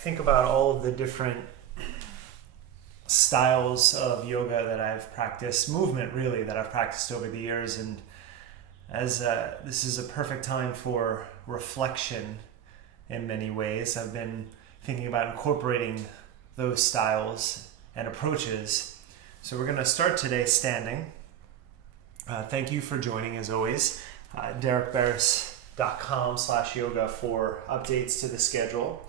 think about all of the different styles of yoga that I've practiced, movement really, that I've practiced over the years, and as this is a perfect time for reflection in many ways, I've been thinking about incorporating those styles and approaches. So we're going to start today standing. Thank you for joining as always. DerekBarris.com/yoga for updates to the schedule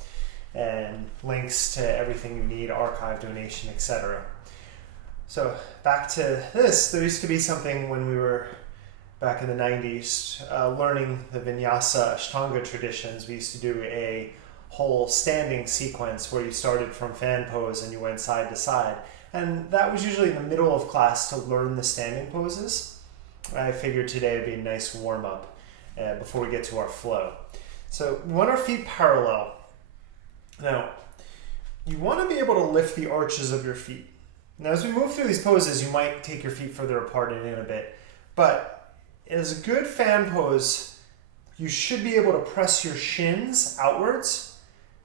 and links to everything you need, archive, donation, etc. So back to this, there used to be something when we were back in the 90s learning the Vinyasa Ashtanga traditions. We used to do a whole standing sequence where you started from fan pose and you went side to side. And that was usually in the middle of class to learn the standing poses. I figured today would be a nice warm-up before we get to our flow. So we want our feet parallel. Now, you want to be able to lift the arches of your feet. Now, as we move through these poses, you might take your feet further apart and in a bit. But as a good fan pose, you should be able to press your shins outwards.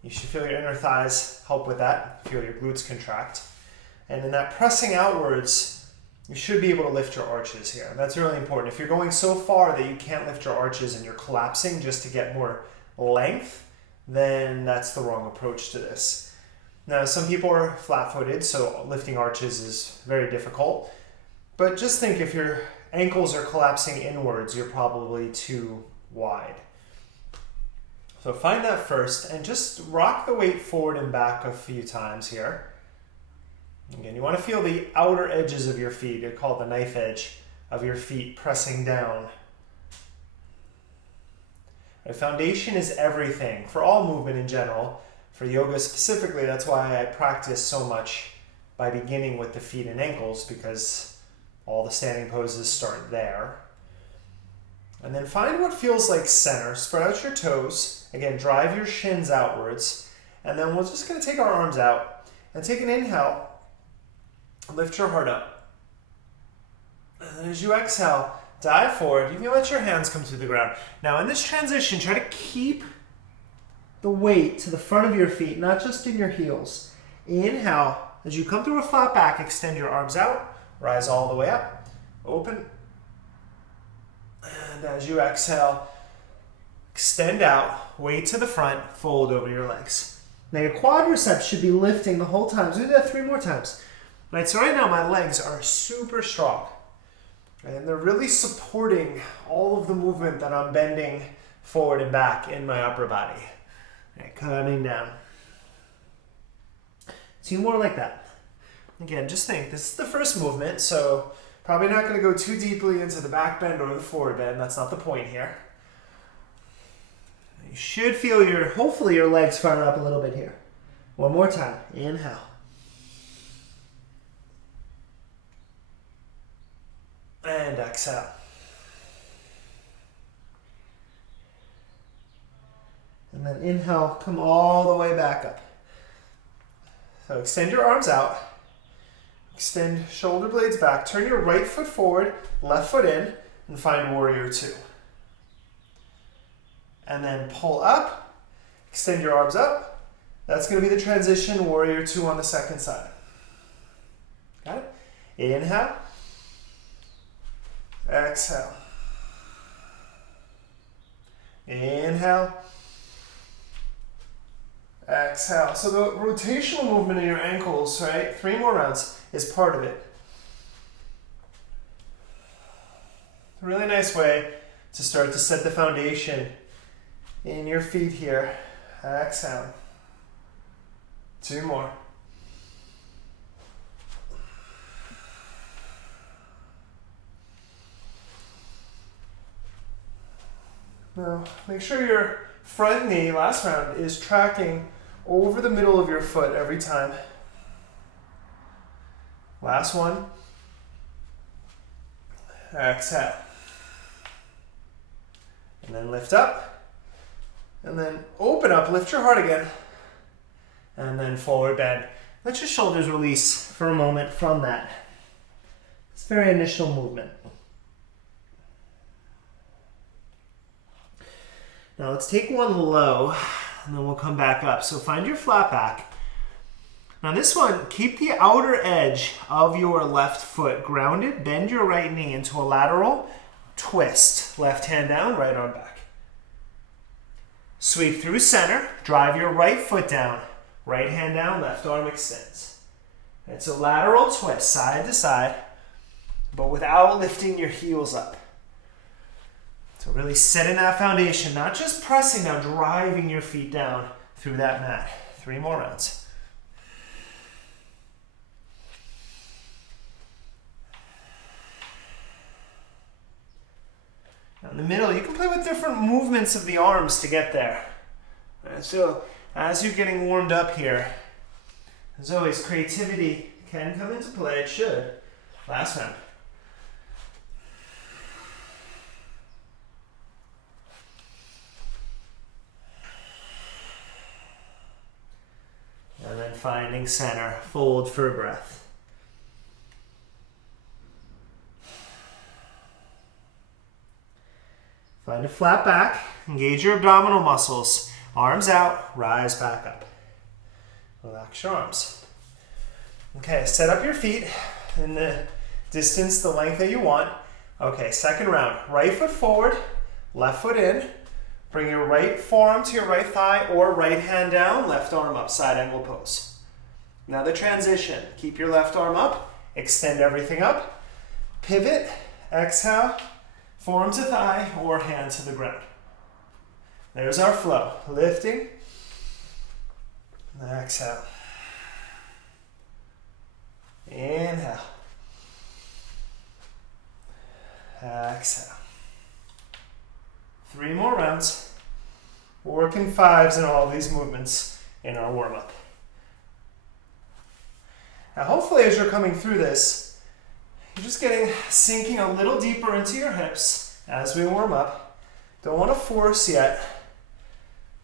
You should feel your inner thighs help with that. Feel your glutes contract. And in that pressing outwards, you should be able to lift your arches here. That's really important. If you're going so far that you can't lift your arches and you're collapsing just to get more length, then that's the wrong approach to this. Now, some people are flat-footed, so lifting arches is very difficult. But just think, if your ankles are collapsing inwards, you're probably too wide. So find that first and just rock the weight forward and back a few times here. Again, you want to feel the outer edges of your feet. They're called the knife edge of your feet pressing down. The foundation is everything for all movement in general. For yoga specifically, that's why I practice so much by beginning with the feet and ankles, because all the standing poses start there. And then find what feels like center. Spread out your toes. Again, drive your shins outwards. And then we're just going to take our arms out and take an inhale. Lift your heart up. And then as you exhale, dive forward. You can let your hands come through the ground. Now in this transition, try to keep the weight to the front of your feet, not just in your heels. Inhale. As you come through a flat back, extend your arms out. Rise all the way up. Open. And as you exhale, extend out. Weight to the front. Fold over your legs. Now your quadriceps should be lifting the whole time. So do that 3 more times. Right, so right now my legs are super strong, and they're really supporting all of the movement that I'm bending forward and back in my upper body. Right, coming down. 2 more like that. Again, just think, this is the first movement, so probably not going to go too deeply into the back bend or the forward bend. That's not the point here. You should feel hopefully your legs fire up a little bit here. 1 more time. Inhale. And exhale. And then inhale, come all the way back up. So extend your arms out. Extend shoulder blades back. Turn your right foot forward, left foot in, and find warrior 2. And then pull up. Extend your arms up. That's going to be the transition, warrior 2 on the second side. Got it? Inhale. Exhale. Inhale. Exhale. So the rotational movement in your ankles, right? 3 more rounds is part of it. A really nice way to start to set the foundation in your feet here. Exhale. 2 more. Now, make sure your front knee, last round, is tracking over the middle of your foot every time. Last one. Exhale. And then lift up. And then open up, lift your heart again. And then forward bend. Let your shoulders release for a moment from that. It's very initial movement. Now let's take one low. and then we'll come back up. So find your flat back. Now this one, keep the outer edge of your left foot grounded. Bend your right knee into a lateral twist. Left hand down, right arm back. Sweep through center. Drive your right foot down. Right hand down, left arm extends. It's a lateral twist, side to side, but without lifting your heels up. So really setting that foundation, not just pressing, now driving your feet down through that mat. 3 more rounds. Now in the middle, you can play with different movements of the arms to get there. So as you're getting warmed up here, as always, creativity can come into play. It should. Last round. And then finding center. Fold for a breath. Find a flat back. Engage your abdominal muscles. Arms out. Rise back up. Relax your arms. Okay, set up your feet in the distance, the length that you want. Okay, second round. Right foot forward, left foot in. Bring your right forearm to your right thigh or right hand down, left arm up, side angle pose. Now the transition. Keep your left arm up, extend everything up. Pivot, exhale, forearm to thigh or hand to the ground. There's our flow. Lifting, exhale. Inhale. Exhale. 3 more rounds. We're working 5s in all these movements in our warm-up. Now hopefully as you're coming through this, you're just sinking a little deeper into your hips as we warm up. Don't want to force yet.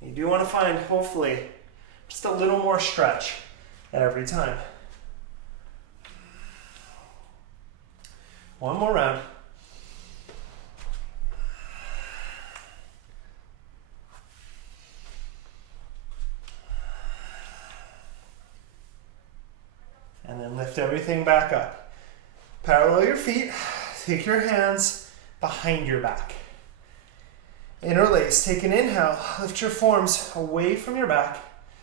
You do want to find, hopefully, just a little more stretch every time. 1 more round. And then lift everything back up. Parallel your feet. Take your hands behind your back. Interlace. Take an inhale. Lift your forearms away from your back.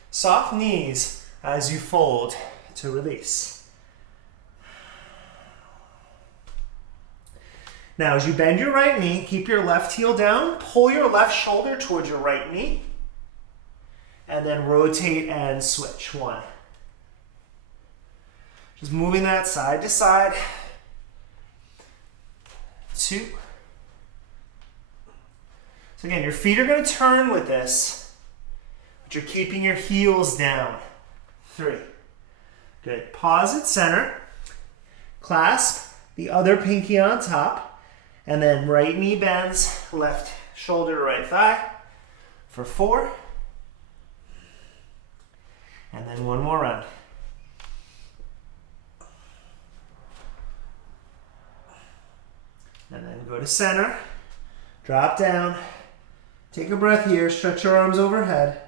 Soft knees as you fold to release. Now, as you bend your right knee, keep your left heel down, pull your left shoulder towards your right knee, and then rotate and switch. 1. Just moving that side to side. 2. So again, your feet are going to turn with this, but you're keeping your heels down. 3. Good. Pause at center. Clasp the other pinky on top. And then right knee bends, left shoulder to right thigh for 4. And then 1 more round. And then go to center, drop down, take a breath here, stretch your arms overhead.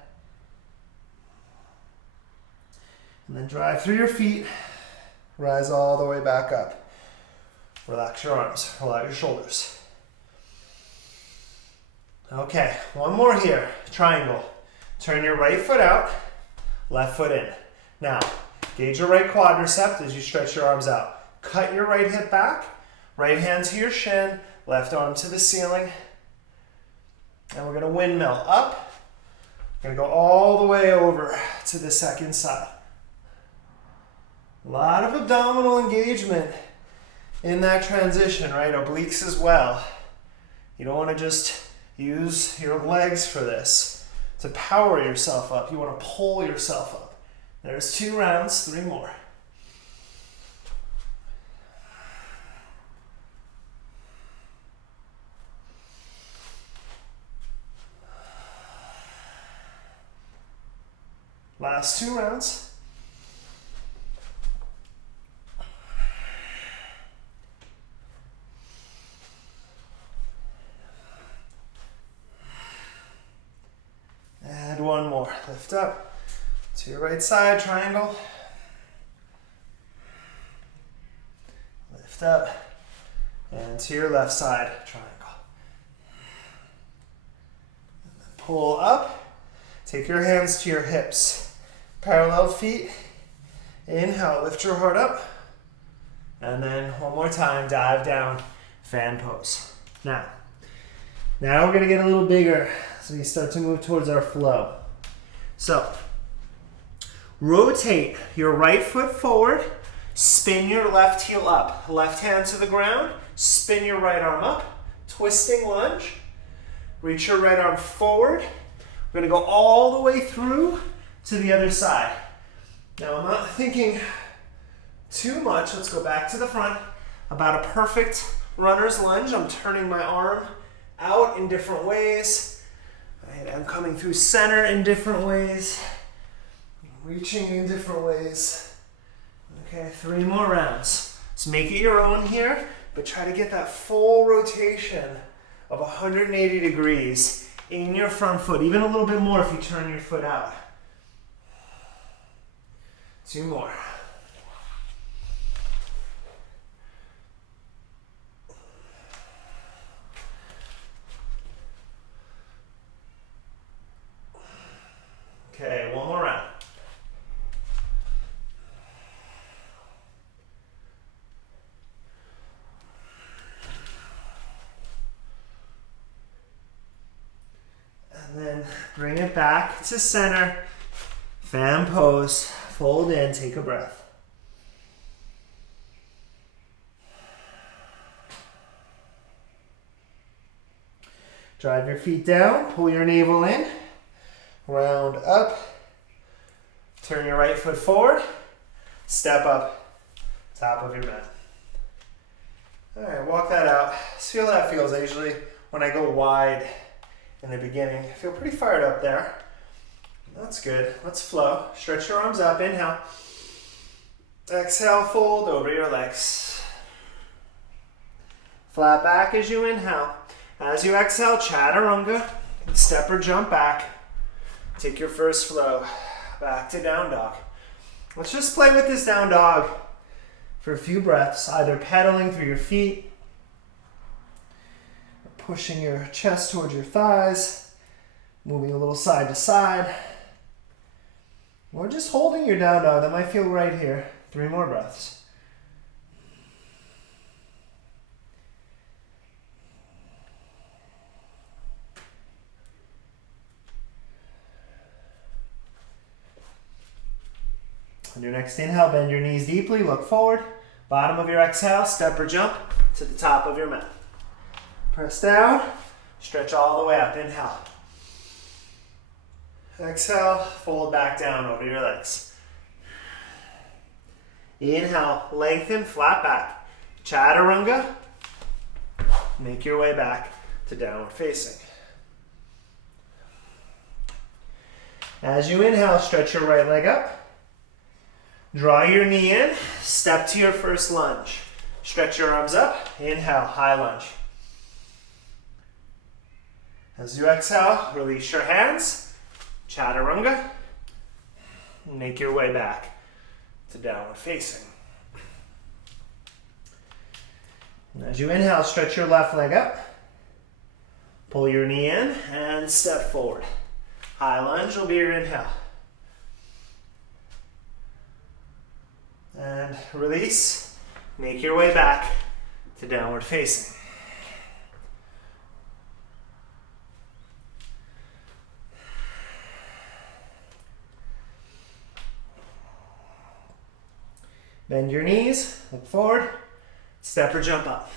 And then drive through your feet, rise all the way back up. Relax your arms, relax your shoulders. Okay, 1 more here, triangle. Turn your right foot out, left foot in. Now, gauge your right quadricep as you stretch your arms out. Cut your right hip back, right hand to your shin, left arm to the ceiling. And we're gonna windmill up. We're gonna go all the way over to the second side. A lot of abdominal engagement in that transition, right? Obliques as well. You don't want to just use your legs for this to power yourself up. You want to pull yourself up. There's 2 rounds, 3 more. Last 2 rounds. And 1 more. more. Lift up to your right side, triangle. Lift up and to your left side, triangle. And then pull up. Take your hands to your hips. Parallel feet. Inhale, lift your heart up. And then one more time, dive down, fan pose. Now we're gonna get a little bigger as we start to move towards our flow. So, rotate your right foot forward, spin your left heel up, left hand to the ground, spin your right arm up, twisting lunge, reach your right arm forward. We're gonna go all the way through to the other side. Now I'm not thinking too much, let's go back to the front, about a perfect runner's lunge. I'm turning my arm out in different ways. I'm coming through center in different ways, reaching in different ways. Okay, 3 more rounds. So make it your own here, but try to get that full rotation of 180 degrees in your front foot, even a little bit more if you turn your foot out. 2 more. Okay, 1 more round. And then bring it back to center. Fan pose. Fold in, take a breath. Drive your feet down, pull your navel in. Round up, turn your right foot forward, step up, top of your mat. All right, walk that out. See how that feels. I usually, when I go wide in the beginning, I feel pretty fired up there. That's good. Let's flow. Stretch your arms up, inhale. Exhale, fold over your legs. Flat back as you inhale. As you exhale, chaturanga, step or jump back. Take your first flow back to down dog. Let's just play with this down dog for a few breaths, either pedaling through your feet, or pushing your chest towards your thighs, moving a little side to side, or just holding your down dog. That might feel right here. 3 more breaths. On your next inhale, bend your knees deeply, look forward. Bottom of your exhale, step or jump to the top of your mat. Press down, stretch all the way up, inhale. Exhale, fold back down over your legs. Inhale, lengthen, flat back. Chaturanga, make your way back to downward facing. As you inhale, stretch your right leg up. Draw your knee in, step to your first lunge. Stretch your arms up, inhale, high lunge. As you exhale, release your hands, chaturanga. Make your way back to downward facing. And as you inhale, stretch your left leg up. Pull your knee in and step forward. High lunge will be your inhale. And release. Make your way back to downward facing. Bend your knees, look forward, step or jump up.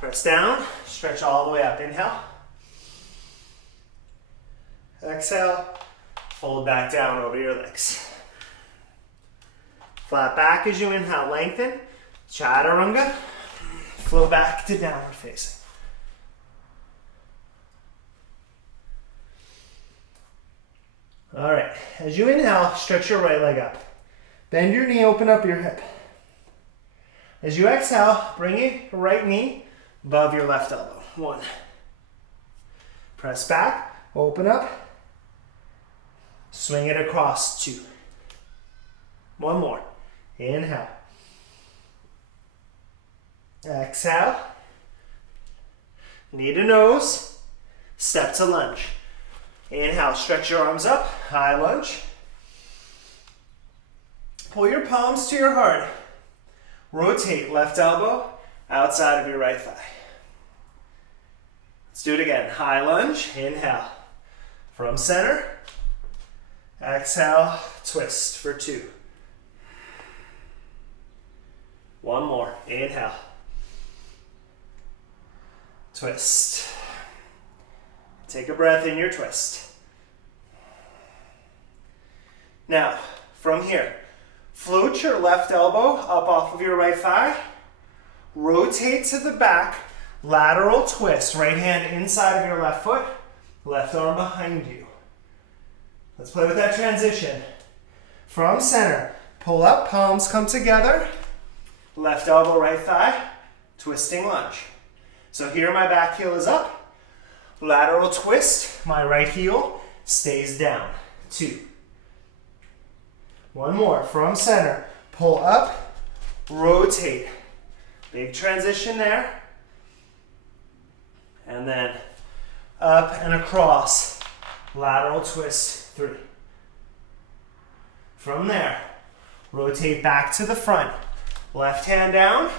Press down, stretch all the way up. Inhale. Exhale, fold back down over your legs. Flat back as you inhale, lengthen, chaturanga, flow back to downward facing. All right, as you inhale, stretch your right leg up. Bend your knee, open up your hip. As you exhale, bring your right knee above your left elbow. 1. Press back, open up, Swing it across, 2. One more. Inhale. Exhale. Knee to nose. Step to lunge. Inhale, stretch your arms up. High lunge. Pull your palms to your heart. Rotate left elbow outside of your right thigh. Let's do it again. High lunge. Inhale. From center. Exhale, twist for 2. One more. Inhale. Twist. Take a breath in your twist. Now, from here, float your left elbow up off of your right thigh. Rotate to the back. Lateral twist. Right hand inside of your left foot. Left arm behind you. Let's play with that transition. From center, pull up, palms come together. Left elbow, right thigh, twisting lunge. So here my back heel is up. Lateral twist, my right heel stays down. 2. One more, from center, pull up, rotate. Big transition there. And then up and across, lateral twist, 3. From there, rotate back to the front. Left hand down,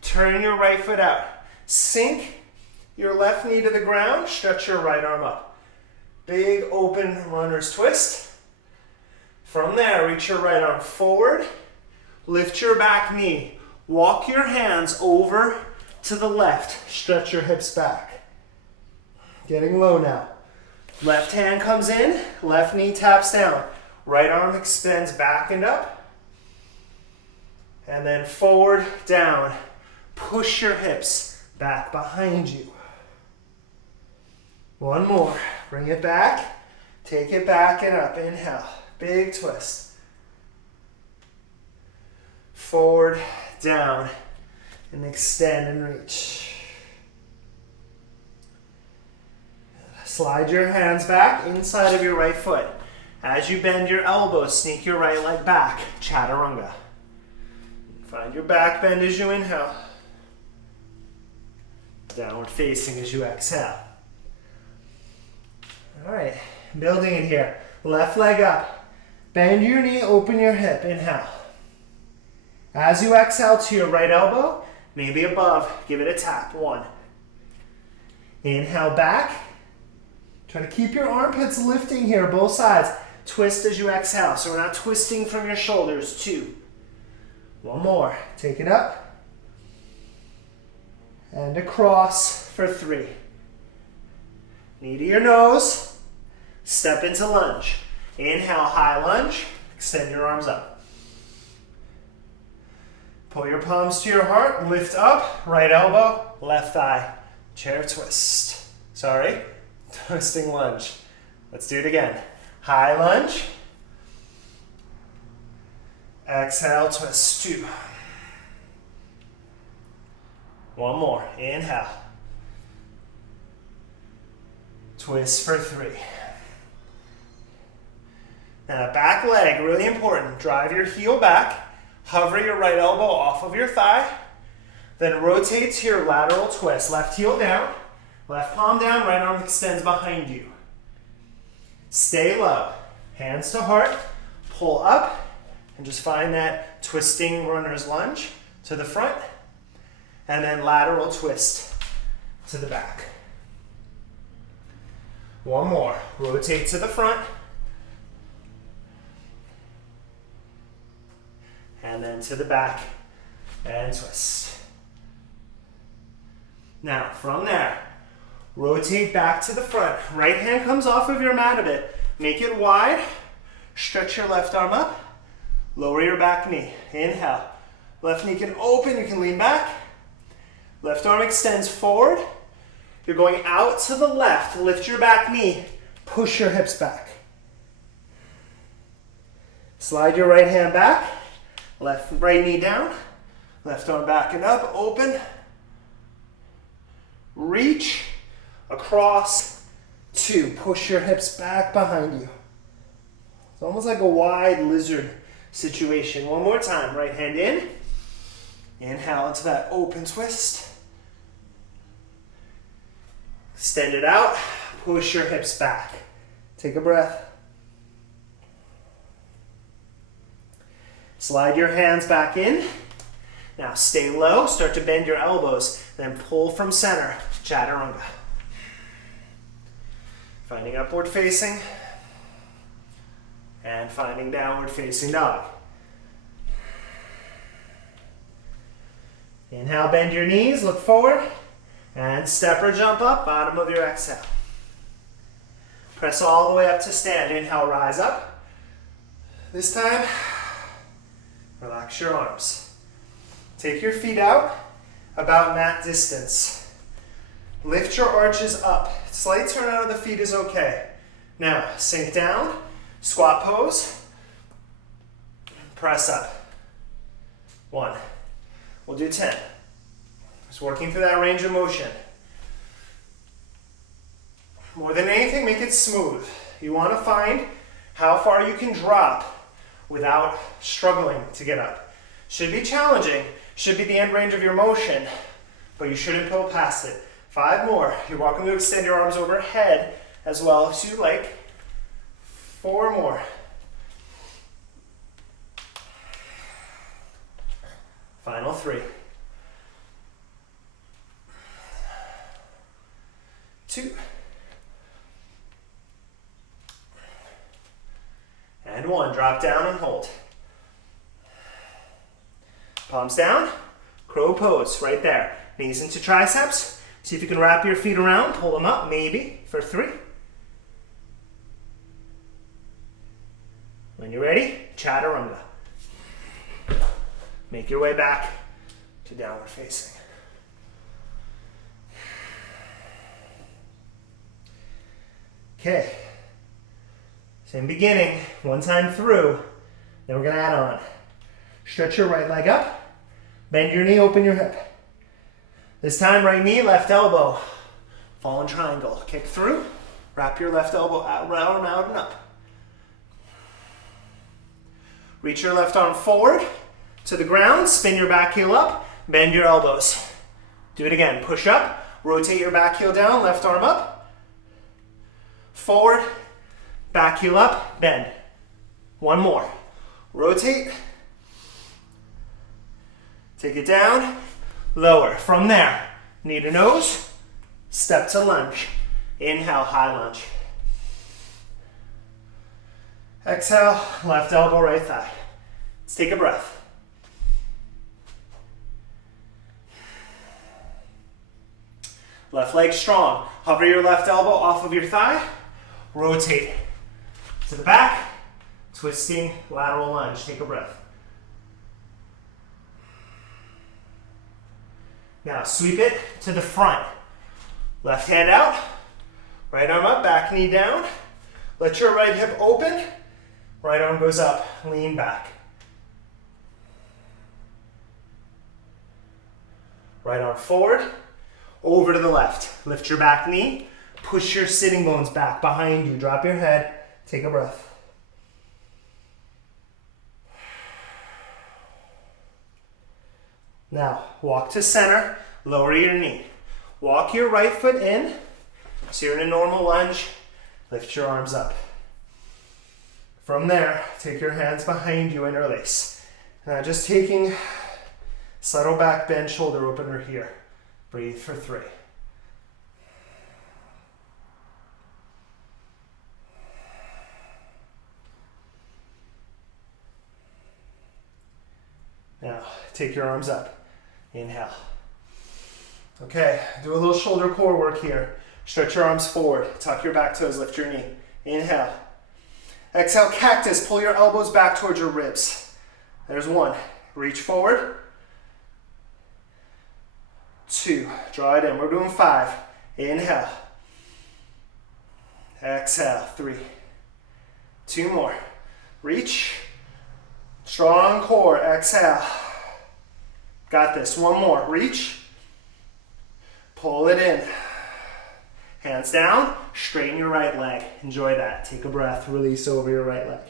turn your right foot out. Sink your left knee to the ground, stretch your right arm up. Big open runner's twist. From there, reach your right arm forward, lift your back knee. Walk your hands over to the left, stretch your hips back. Getting low now. Left hand comes in, left knee taps down. Right arm extends back and up. And then forward, down. Push your hips back behind you. One more. Bring it back. Take it back and up. Inhale. Big twist. Forward, down. And extend and reach. Slide your hands back inside of your right foot. As you bend your elbows, sneak your right leg back. Chaturanga. Find your back bend as you inhale. Downward facing as you exhale. All right, building it here. Left leg up. Bend your knee, open your hip. Inhale. As you exhale to your right elbow, maybe above, give it a tap. 1. Inhale back. Try to keep your armpits lifting here, both sides. Twist as you exhale, so we're not twisting from your shoulders. 2. One more. Take it up. And across for 3. Knee to your nose. Step into lunge. Inhale, high lunge. Extend your arms up. Pull your palms to your heart. Lift up. Right elbow, left thigh. Chair twist. Sorry. Twisting lunge. Let's do it again. High lunge. Exhale, twist. 2. One more. Inhale. Twist for 3. Now back leg, really important. Drive your heel back. Hover your right elbow off of your thigh. Then rotate to your lateral twist. Left heel down. Left palm down, right arm extends behind you. Stay low. Hands to heart. Pull up and just find that twisting runner's lunge to the front. And then lateral twist to the back. One more. Rotate to the front. And then to the back and twist. Now, from there, rotate back to the front. Right hand comes off of your mat a bit. Make it wide. Stretch your left arm up. Lower your back knee. Inhale. Left knee can open. You can lean back. Left arm extends forward. You're going out to the left. Lift your back knee. Push your hips back. Slide your right hand back. Right knee down. Left arm back and up. Open. Reach. Across. 2. Push your hips back behind you. It's almost like a wide lizard situation. One more time. Right hand in. Inhale into that open twist. Extend it out. Push your hips back. Take a breath. Slide your hands back in. Now stay low. Start to bend your elbows. Then pull from center. Chaturanga. Finding upward facing. And finding downward facing dog. Inhale, bend your knees, look forward. And step or jump up, bottom of your exhale. Press all the way up to stand. Inhale, rise up. This time, relax your arms. Take your feet out about mat distance. Lift your arches up. Slight turn out of the feet is okay. Now, sink down, squat pose, press up. 1. We'll do 10. Just working through that range of motion. More than anything, make it smooth. You want to find how far you can drop without struggling to get up. Should be challenging, should be the end range of your motion, but you shouldn't go past it. 5 more. You're welcome to extend your arms overhead as well as you like. 4 more. Final 3. 2. And 1. Drop down and hold. Palms down. Crow pose right there. Knees into triceps. See if you can wrap your feet around. Pull them up, maybe, for 3. When you're ready, chaturanga. Make your way back to downward facing. Okay. Same beginning, one time through. Then we're going to add on. Stretch your right leg up. Bend your knee, open your hip. This time, right knee, left elbow. Fallen triangle. Kick through. Wrap your left elbow out, round, out, and up. Reach your left arm forward to the ground. Spin your back heel up. Bend your elbows. Do it again. Push up. Rotate your back heel down. Left arm up. Forward. Back heel up. Bend. 1 more. Rotate. Take it down. Lower. From there, knee to nose. Step to lunge. Inhale, high lunge. Exhale, left elbow, right thigh. Let's take a breath. Left leg strong. Hover your left elbow off of your thigh. Rotate to the back. Twisting lateral lunge. Take a breath. Now sweep it to the front. Left hand out. Right arm up, back knee down. Let your right hip open. Right arm goes up, lean back. Right arm forward, over to the left. Lift your back knee, push your sitting bones back behind you. Drop your head, take a breath. Now, walk to center, lower your knee. Walk your right foot in, so you're in a normal lunge. Lift your arms up. From there, take your hands behind you, interlace. Now just taking subtle back bend, shoulder opener here. Breathe for 3. Now, take your arms up. Inhale. Okay, do a little shoulder core work here. Stretch your arms forward. Tuck your back toes, lift your knee. Inhale. Exhale, cactus. Pull your elbows back towards your ribs. There's 1. Reach forward. 2. Draw it in. We're doing 5. Inhale. Exhale. 3. 2 more. Reach. Strong core. Exhale. Got this. 1 more. Reach. Pull it in. Hands down. Straighten your right leg. Enjoy that. Take a breath. Release over your right leg.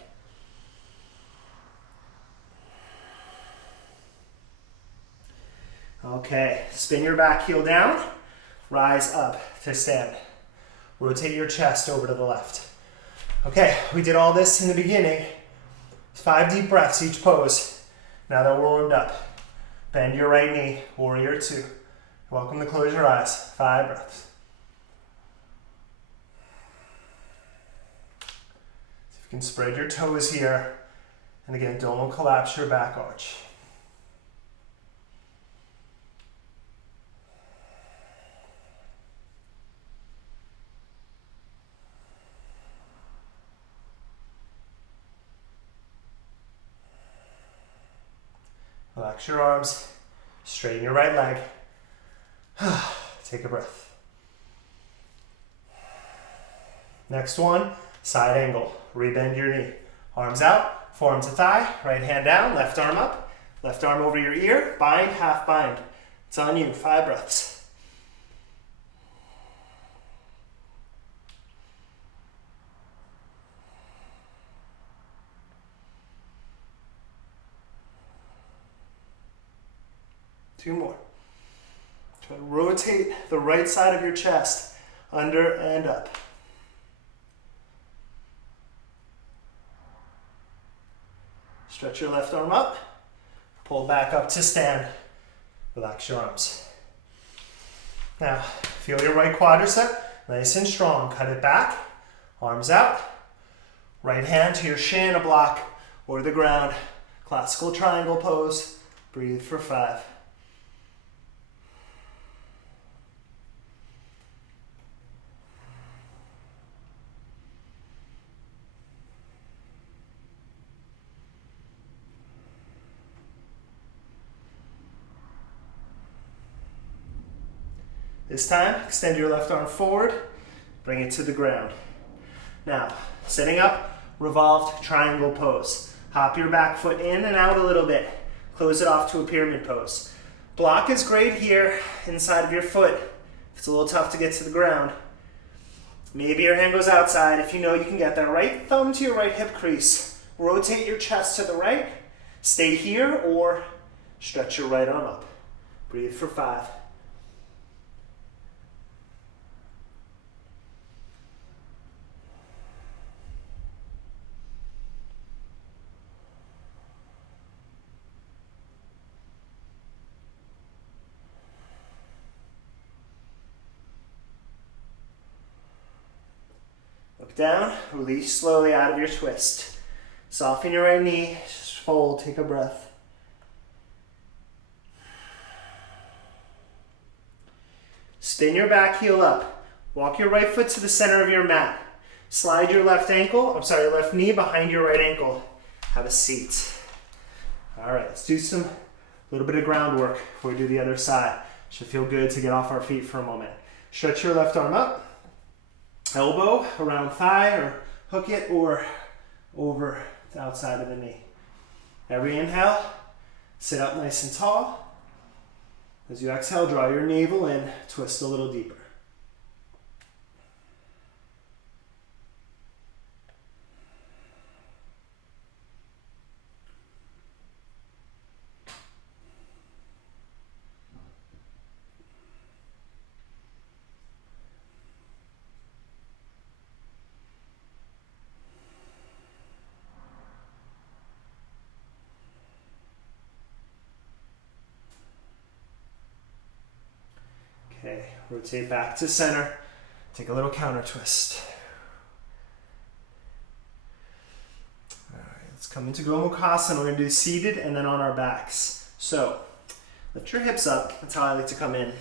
Okay, spin your back heel down, rise up to stand. Rotate your chest over to the left. Okay, we did all this in the beginning. 5 deep breaths each pose. Now that we're warmed up, bend your right knee, warrior 2. Welcome to close your eyes, 5 breaths. See if you can spread your toes here. And again, don't collapse your back arch. Relax your arms, straighten your right leg. Take a breath. Next one, side angle. Rebend your knee. Arms out, forearm to thigh, right hand down, left arm up, left arm over your ear, bind, half bind. It's on you, 5 breaths. Two more. Try to rotate the right side of your chest, under and up. Stretch your left arm up, pull back up to stand. Relax your arms. Now, feel your right quadricep, nice and strong. Cut it back, arms out. Right hand to your shin, a block, or the ground. Classical triangle pose. Breathe for 5. This time, extend your left arm forward, bring it to the ground. Now, sitting up, revolved triangle pose. Hop your back foot in and out a little bit. Close it off to a pyramid pose. Block is great here inside of your foot. If it's a little tough to get to the ground, maybe your hand goes outside. If you know you can get that right thumb to your right hip crease. Rotate your chest to the right. Stay here or stretch your right arm up. Breathe for 5. Look down, release slowly out of your twist. Soften your right knee, just fold, take a breath. Spin your back heel up. Walk your right foot to the center of your mat. Slide your left knee behind your right ankle. Have a seat. All right, let's do a little bit of groundwork before we do the other side. Should feel good to get off our feet for a moment. Stretch your left arm up. Elbow around thigh or hook it or over to outside of the knee. Every inhale, sit up nice and tall. As you exhale, draw your navel in, twist a little deeper. Okay, rotate back to center. Take a little counter twist. All right, let's come into Gomukhasana. We're going to do seated and then on our backs. So, lift your hips up. That's how I like to come in.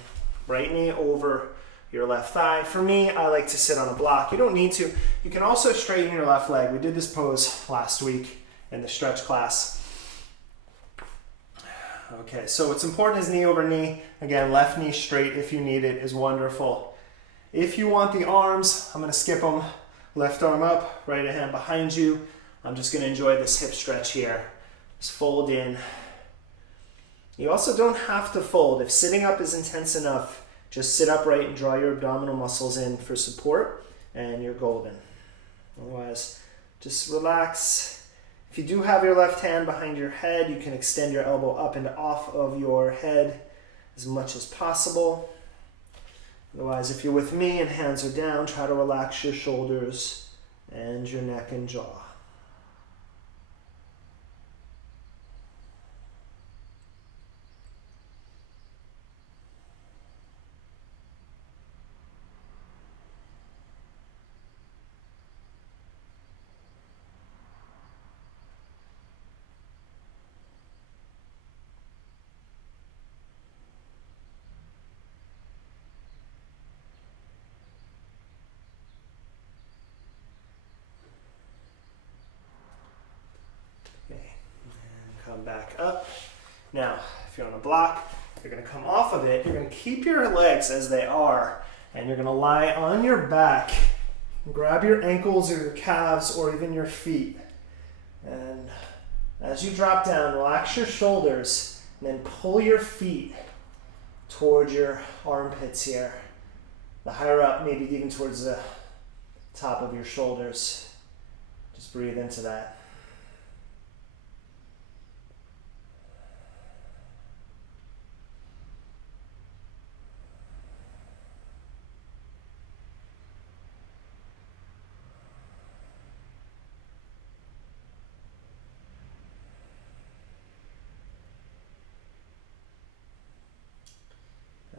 Right knee over your left thigh. For me, I like to sit on a block. You don't need to. You can also straighten your left leg. We did this pose last week in the stretch class. Okay, so what's important is knee over knee. Again, left knee straight if you need it is wonderful. If you want the arms, I'm going to skip them. Left arm up, right hand behind you. I'm just going to enjoy this hip stretch here. Just fold in. You also don't have to fold. If sitting up is intense enough, just sit upright and draw your abdominal muscles in for support and you're golden. Otherwise, just relax. If you do have your left hand behind your head, you can extend your elbow up and off of your head as much as possible. Otherwise, if you're with me and hands are down, try to relax your shoulders and your neck and jaw. Come back up. Now, if you're on a block, you're going to come off of it. You're going to keep your legs as they are, and you're going to lie on your back. Grab your ankles or your calves or even your feet. And as you drop down, relax your shoulders, and then pull your feet towards your armpits here. The higher up, maybe even towards the top of your shoulders. Just breathe into that.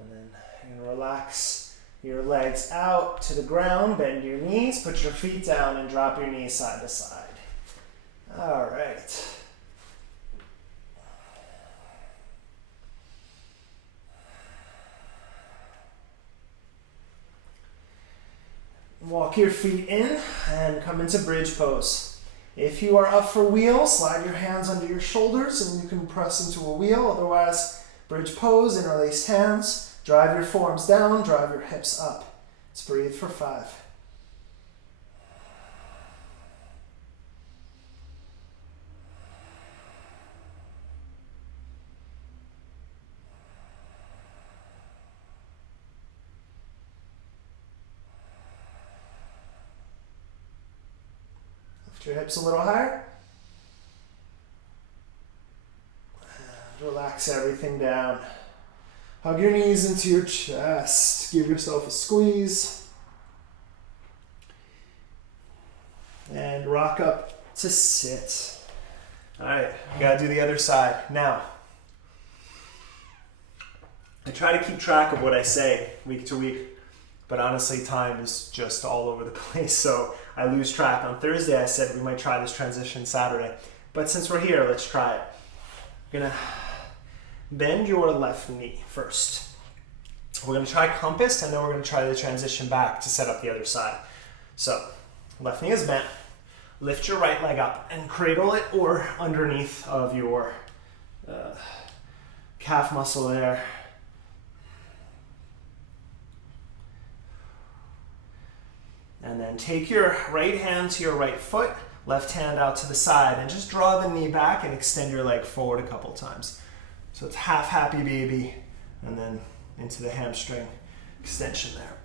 And then you're going to relax your legs out to the ground, bend your knees, put your feet down, and drop your knees side to side. All right. Walk your feet in and come into bridge pose. If you are up for wheel, slide your hands under your shoulders and you can press into a wheel. Otherwise, bridge pose, interlaced hands. Drive your forearms down, drive your hips up. Let's breathe for 5. Lift your hips a little higher. And relax everything down. Hug your knees into your chest. Give yourself a squeeze. And rock up to sit. All right, we gotta do the other side. Now, I try to keep track of what I say week to week, but honestly, time is just all over the place, so I lose track. On Thursday, I said we might try this transition Saturday, but since we're here, let's try it. We're gonna bend your left knee first. We're going to try compass, and then we're going to try the transition back to set up the other side. So, left knee is bent. Lift your right leg up and cradle it or underneath of your calf muscle there. And then take your right hand to your right foot, left hand out to the side, and just draw the knee back and extend your leg forward a couple times. So it's half happy baby, and then into the hamstring extension there.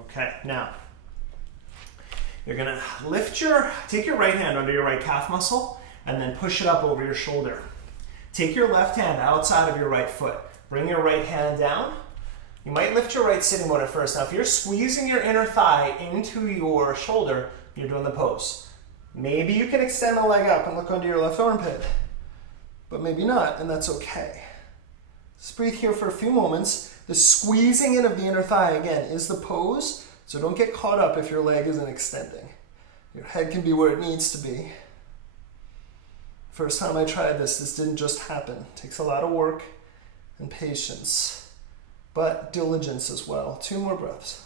Okay, now you're gonna take your right hand under your right calf muscle and then push it up over your shoulder. Take your left hand outside of your right foot. Bring your right hand down. You might lift your right sitting bone at first. Now, if you're squeezing your inner thigh into your shoulder, you're doing the pose. Maybe you can extend the leg up and look under your left armpit, but maybe not, and that's okay. Just breathe here for a few moments. The squeezing in of the inner thigh, again, is the pose, so don't get caught up if your leg isn't extending. Your head can be where it needs to be. First time I tried this didn't just happen. It takes a lot of work and patience. But diligence as well. 2 more breaths.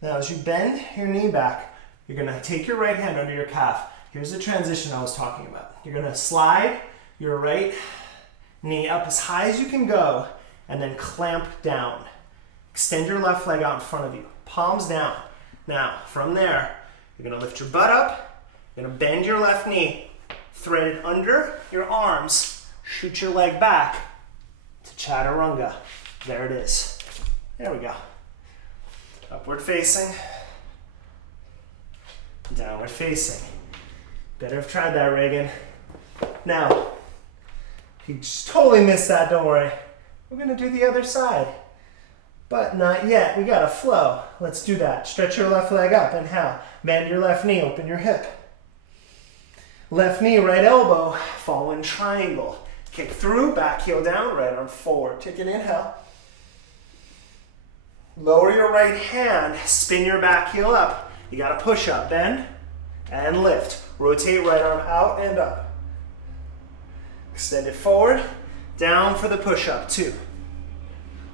Now, as you bend your knee back, you're going to take your right hand under your calf. Here's the transition I was talking about. You're going to slide your right knee up as high as you can go and then clamp down. Extend your left leg out in front of you. Palms down. Now, from there, you're going to lift your butt up. You're going to bend your left knee, thread it under your arms, shoot your leg back to chaturanga. There it is. There we go. Upward facing, downward facing. Better have tried that, Reagan. Now, if you just totally missed that, don't worry. We're gonna do the other side. But not yet, we gotta flow. Let's do that. Stretch your left leg up, inhale. Bend your left knee, open your hip. Left knee, right elbow, fall in triangle. Kick through, back heel down, right arm forward. Take an inhale. Lower your right hand, spin your back heel up. You gotta push up, bend, and lift. Rotate right arm out and up. Extend it forward, down for the push-up, 2.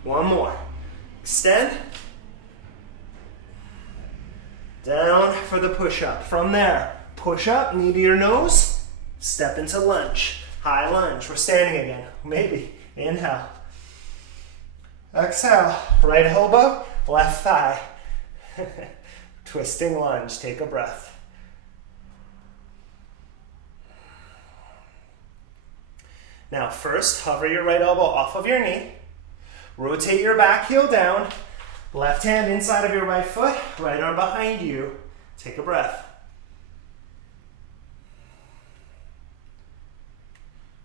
One more. Extend. Down for the push-up. From there, push up, knee to your nose, step into lunge. High lunge, we're standing again, maybe. Inhale. Exhale, right elbow, left thigh. Twisting lunge, take a breath. Now first, hover your right elbow off of your knee. Rotate your back heel down. Left hand inside of your right foot, right arm behind you. Take a breath.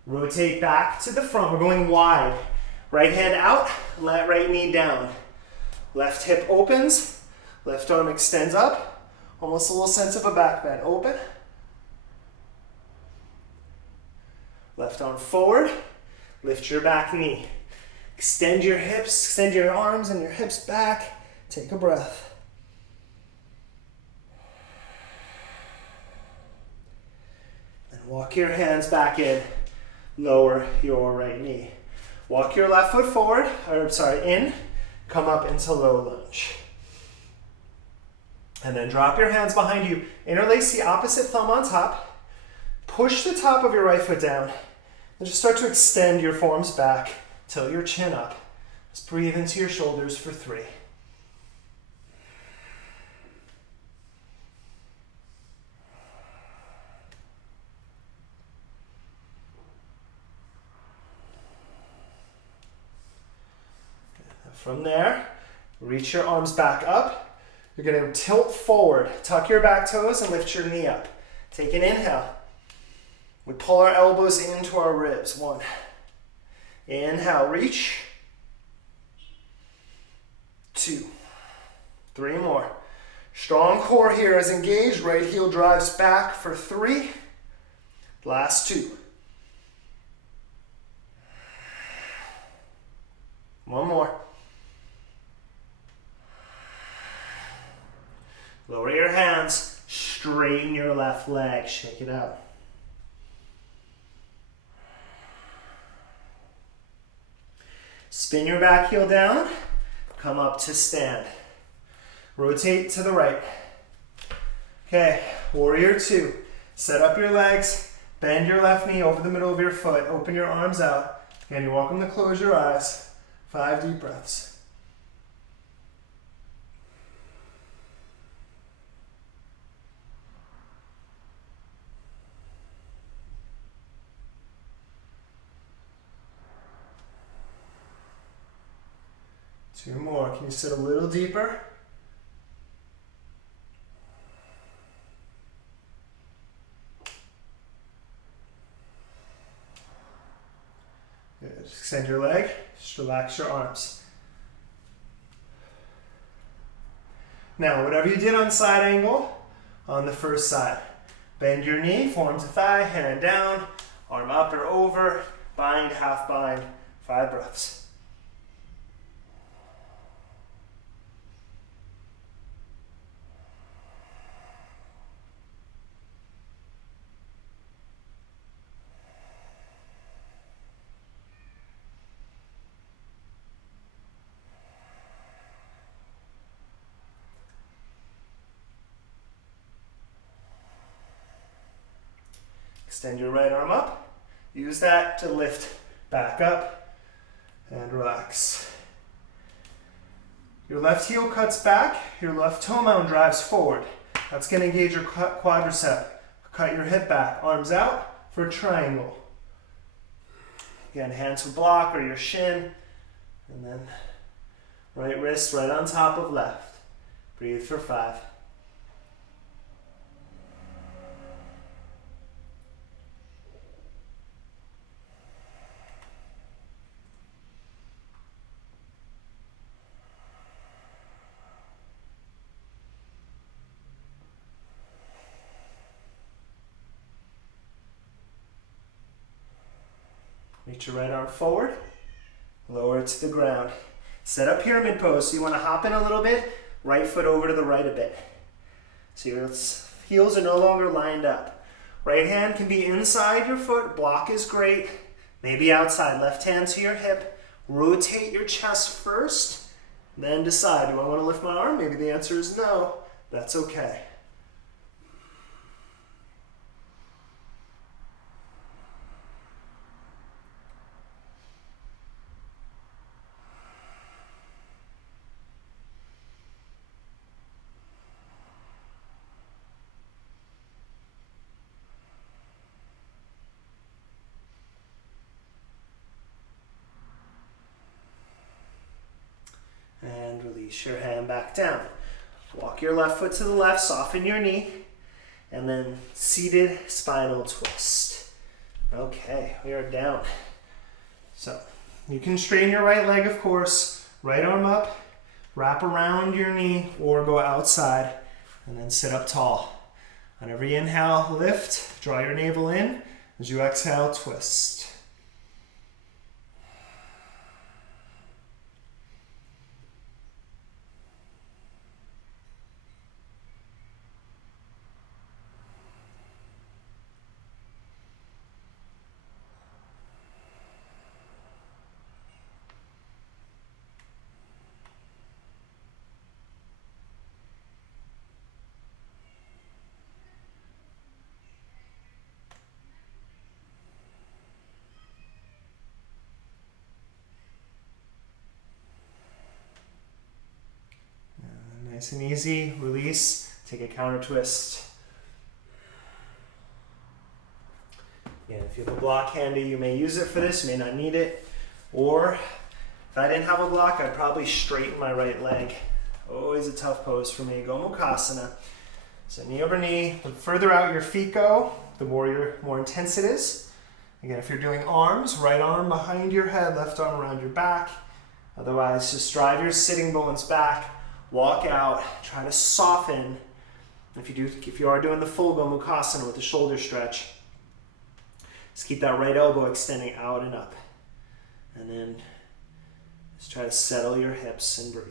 Rotate back to the front, we're going wide. Right hand out, right knee down. Left hip opens, left arm extends up. Almost a little sense of a back bend. Open. Left arm forward, lift your back knee. Extend your hips, extend your arms and your hips back. Take a breath. And walk your hands back in. Lower your right knee. Walk your left foot forward, in, come up into low lunge. And then drop your hands behind you. Interlace the opposite thumb on top. Push the top of your right foot down. And just start to extend your forearms back. Tilt your chin up. Just breathe into your shoulders for 3. From there, reach your arms back up. You're going to tilt forward. Tuck your back toes and lift your knee up. Take an inhale. We pull our elbows into our ribs. 1. Inhale, reach. 2. 3 more. Strong core here is engaged. Right heel drives back for 3. Last 2. 1 more. Lower your hands, straighten your left leg, shake it out. Spin your back heel down, come up to stand. Rotate to the right. Okay, warrior 2. Set up your legs, bend your left knee over the middle of your foot, open your arms out. Again, you're welcome to close your eyes. 5 deep breaths. Two more. Can you sit a little deeper? Good. Extend your leg. Just relax your arms. Now, whatever you did on side angle, on the first side. Bend your knee, forearm to thigh, hand down, arm up or over, bind, half bind, 5 breaths. Extend your right arm up. Use that to lift back up and relax. Your left heel cuts back, your left toe mound drives forward. That's going to engage your quadricep. Cut your hip back, arms out for a triangle. Again, hands will block or your shin. And then right wrist right on top of left. Breathe for 5. Reach your right arm forward, lower it to the ground. Set up pyramid pose, so you want to hop in a little bit, right foot over to the right a bit. So your heels are no longer lined up. Right hand can be inside your foot, block is great, maybe outside. Left hand to your hip, rotate your chest first, then decide, do I want to lift my arm? Maybe the answer is no, that's okay. And release your hand back down. Walk your left foot to the left, soften your knee, and then seated spinal twist. Okay, we are down. So you can straighten your right leg, of course, right arm up, wrap around your knee, or go outside, and then sit up tall. On every inhale, lift, draw your navel in. As you exhale, twist. Nice and easy, release, take a counter twist. Again, if you have a block handy, you may use it for this, you may not need it. Or if I didn't have a block, I'd probably straighten my right leg. Always a tough pose for me, Gomukhasana. So knee over knee, the further out your feet go, the more intense it is. Again, if you're doing arms, right arm behind your head, left arm around your back. Otherwise, just drive your sitting bones back. Walk out, try to soften. If you are doing the full Gomukhasana with the shoulder stretch, just keep that right elbow extending out and up. And then just try to settle your hips and breathe.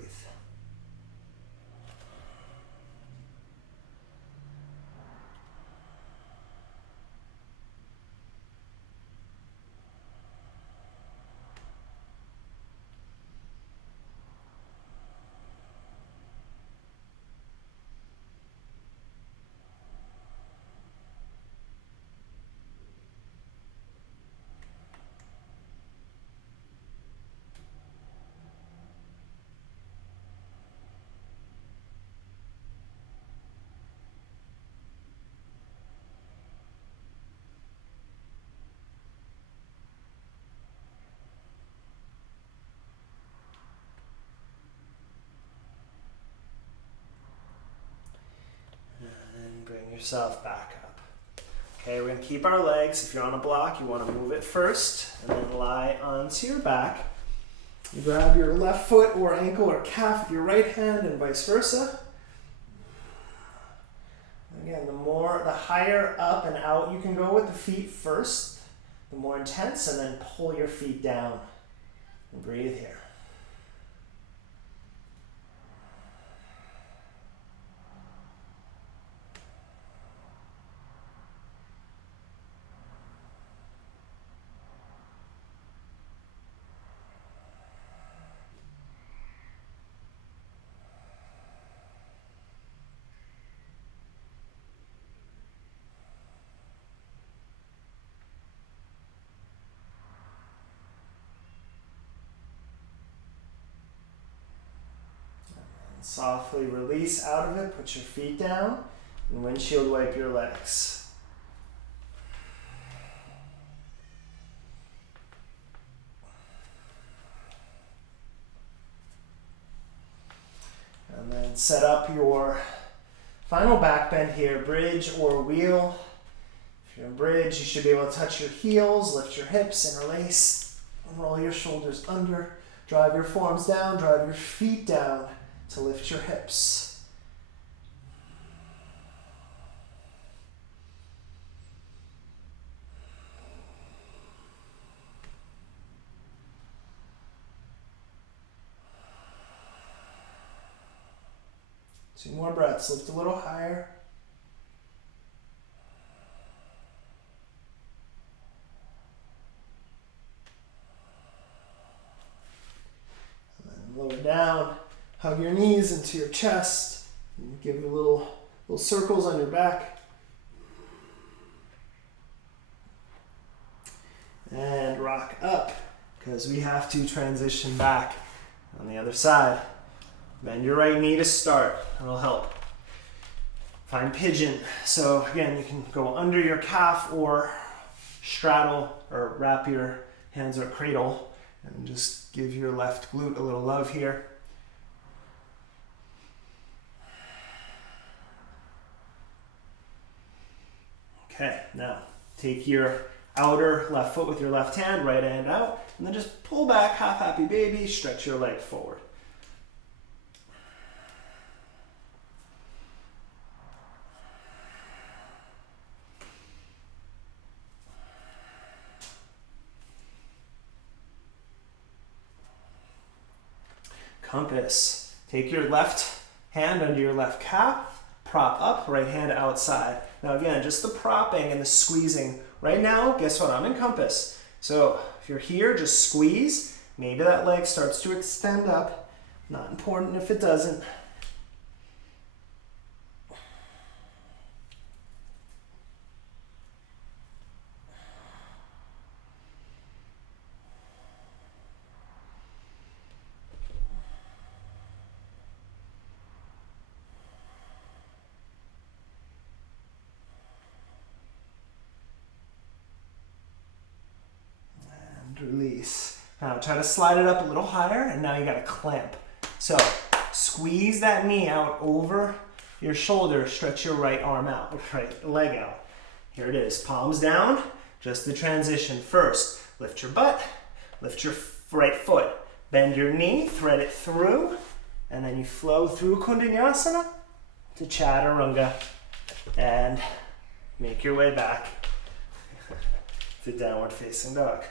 Bring yourself back up. Okay, we're going to keep our legs. If you're on a block, you want to move it first and then lie onto your back. You grab your left foot or ankle or calf with your right hand and vice versa. Again, the higher up and out you can go with the feet first, the more intense, and then pull your feet down and breathe here. Softly release out of it, put your feet down, and windshield wipe your legs. And set up your final back bend here, bridge or wheel. If you're in bridge, you should be able to touch your heels, lift your hips, interlace, roll your shoulders under, drive your forearms down, drive your feet down to lift your hips. Two more breaths. Lift a little higher. And then lower down. Hug your knees into your chest. And give you little circles on your back. And rock up, because we have to transition back on the other side. Bend your right knee to start. That'll help. Find pigeon. So again, you can go under your calf or straddle or wrap your hands or cradle and just give your left glute a little love here. Okay, now take your outer left foot with your left hand, right hand out, and then just pull back, half happy baby, stretch your leg forward. Compass. Take your left hand under your left calf, prop up, right hand outside. Now again, just the propping and the squeezing. Right now, guess what? I'm in compass. So if you're here, just squeeze. Maybe that leg starts to extend up. Not important if it doesn't. Release. Now try to slide it up a little higher, and now you got to clamp. So squeeze that knee out over your shoulder, stretch your right arm out, right leg out. Here it is, palms down, just the transition. First, lift your butt, lift your right foot, bend your knee, thread it through, and then you flow through Kundalini to Chaturanga and make your way back to downward facing dog.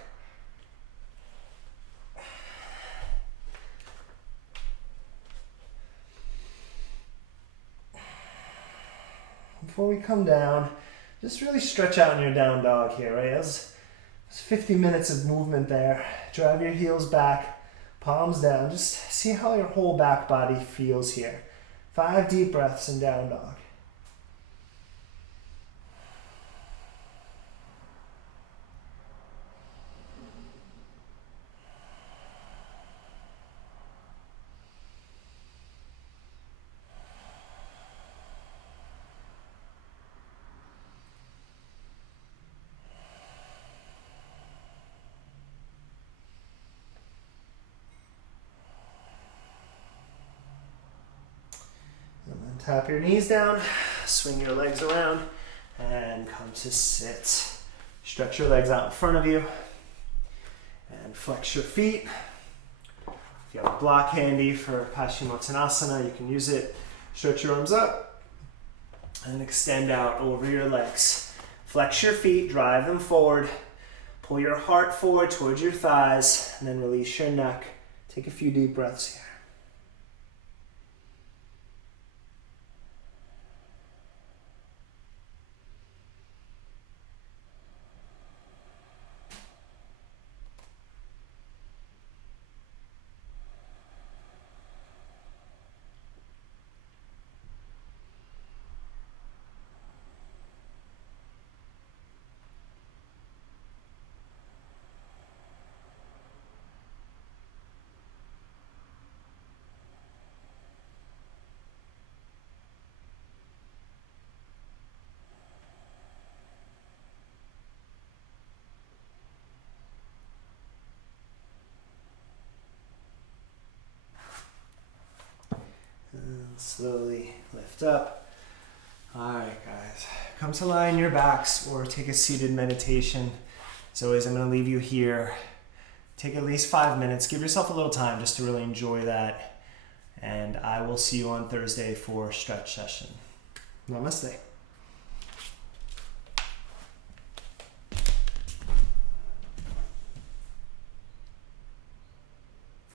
Before we come down, just really stretch out in your down dog here, right? That's 50 minutes of movement there. Drive your heels back, palms down. Just see how your whole back body feels here. 5 deep breaths in down dog. Tap your knees down, swing your legs around, and come to sit. Stretch your legs out in front of you, and flex your feet. If you have a block handy for Paschimottanasana, you can use it. Stretch your arms up, and extend out over your legs. Flex your feet, drive them forward. Pull your heart forward towards your thighs, and then release your neck. Take a few deep breaths here. slowly lift up. All right, guys. Come to lie on your backs or take a seated meditation. As always, I'm going to leave you here. Take at least 5 minutes. Give yourself a little time just to really enjoy that. And I will see you on Thursday for stretch session. Namaste.